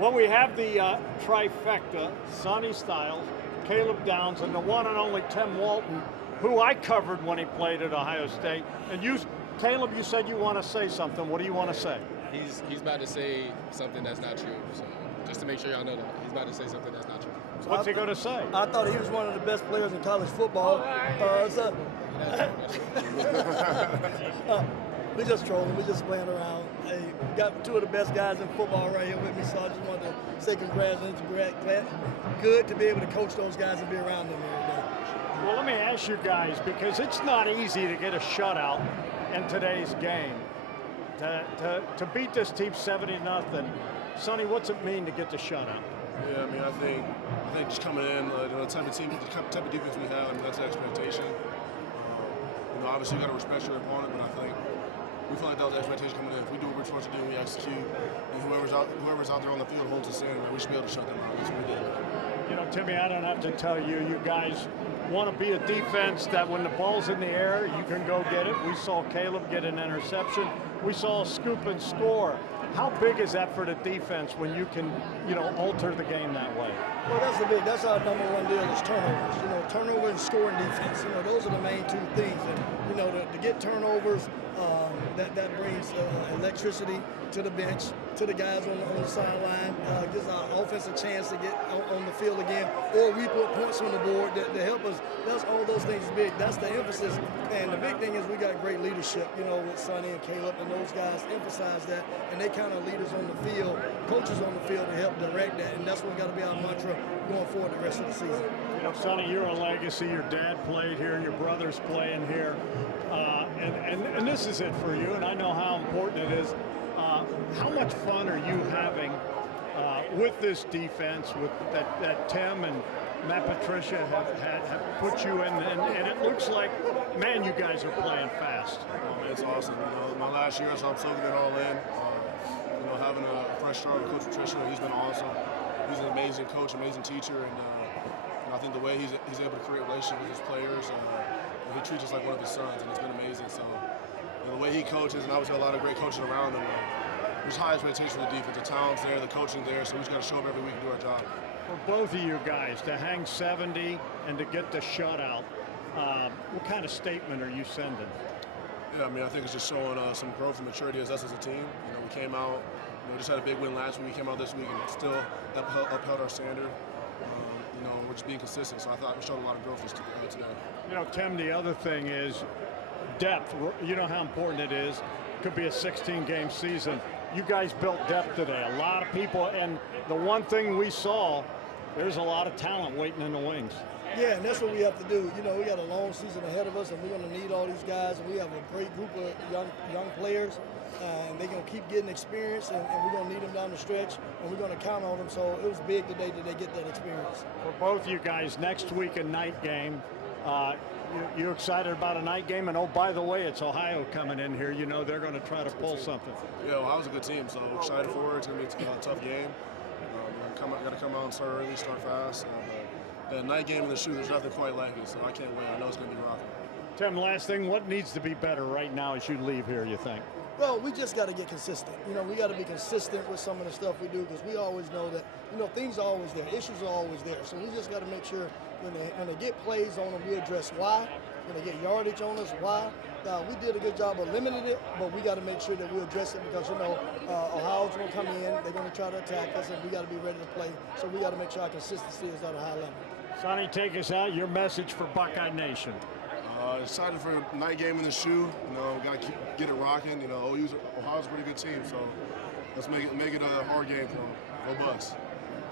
Well, we have the trifecta, Sonny Styles, Caleb Downs, and the one and only Tim Walton, who I covered when he played at Ohio State. And you, Caleb, you said you want to say something. What do you want to say? He's about to say something that's not true. So just to make sure y'all know that, he's about to say something that's not true. So what's he going to say? I thought he was one of the best players in college football. We just trolling. We just playing around. Hey, got two of the best guys in football right here with me, so I just wanted to say congrats. And it's good to be able to coach those guys and be around them every day. Well, let me ask you guys, because it's not easy to get a shutout in today's game. To beat this team 70-0, Sonny, what's it mean to get the shutout? Yeah, I mean, I think just coming in, the type of team, the type of defense we have, I mean, that's the expectation. Obviously you got to respect your opponent, but I think we feel like that was the expectation coming in. If we do what we're supposed to do, we execute, and whoever's out there on the field holds us in, man, we should be able to shut them out. That's what we did. You know, Timmy, I don't have to tell you, you guys want to be a defense that when the ball's in the air, you can go get it. We saw Caleb get an interception. We saw a scoop and score. How big is that for the defense when you can, alter the game that way? Well, that's our number one deal is turnovers. Turnover and scoring defense. Those are the main two things. And, to get turnovers, that brings electricity to the bench, to the guys on the sideline, gives our offense a chance to get on the field again, or we put points on the board to help us. That's all those things is big. That's the emphasis. And the big thing is we got great leadership, with Sonny and Caleb, and those guys emphasize that, and they kind of leaders on the field, coaches on the field to help direct that, and that's what got to be our mantra going forward the rest of the season. Sonny, you're a legacy. Your dad played here. Your brother's playing here. And this is it for you, and I know how important it is. How much fun are you having with this defense, with that Tim and Matt Patricia have put you in, and it looks like, man, you guys are playing fast. Oh, man, it's awesome. My last year, so I'm soaking it all in. Having a fresh start with Coach Patricia, he's been awesome. He's an amazing coach, amazing teacher, and I think the way he's able to create relationships with his players, he treats us like one of his sons, and it's been amazing. So the way he coaches, and obviously a lot of great coaching around him, there's high expectations for the defense. The talent's there, the coaching's there, so we just got to show up every week and do our job. For both of you guys, to hang 70 and to get the shutout, what kind of statement are you sending? Yeah, I mean, I think it's just showing some growth and maturity as us as a team. We came out, just had a big win last week. We came out this week and still upheld our standard. We're just being consistent. So I thought we showed a lot of growth today. Tim, the other thing is depth. You know how important it is. Could be a 16-game season. You guys built depth today. A lot of people, and the one thing we saw, there's a lot of talent waiting in the wings. Yeah, and that's what we have to do. We got a long season ahead of us, and we're going to need all these guys. And we have a great group of young players, and they're going to keep getting experience, and we're going to need them down the stretch, and we're going to count on them. So it was big today that they get that experience. For both you guys, next week a night game. You excited about a night game? And oh, by the way, it's Ohio coming in here. They're going to try to pull something. Yeah, Ohio's a good team, so we're excited for it. It's going to be a tough game. Got to come out and start early, start fast. The night game in the shoe, there's nothing quite like it, so I can't wait. I know it's going to be rocking. Tim, last thing, what needs to be better right now as you leave here, you think? Well, we just got to get consistent. We got to be consistent with some of the stuff we do, because we always know that, things are always there. Issues are always there. So we just got to make sure when they get plays on them, we address why. When they get yardage on us, why. We did a good job of limiting it, but we got to make sure that we address it, because, Ohio's going to come in. They're going to try to attack us, and we got to be ready to play. So we got to make sure our consistency is at a high level. Sonny, take us out. Your message for Buckeye Nation. Excited for a night game in the shoe. Got to get it rocking. Ohio's a pretty good team, so let's make it a hard game for them. Go Bucks.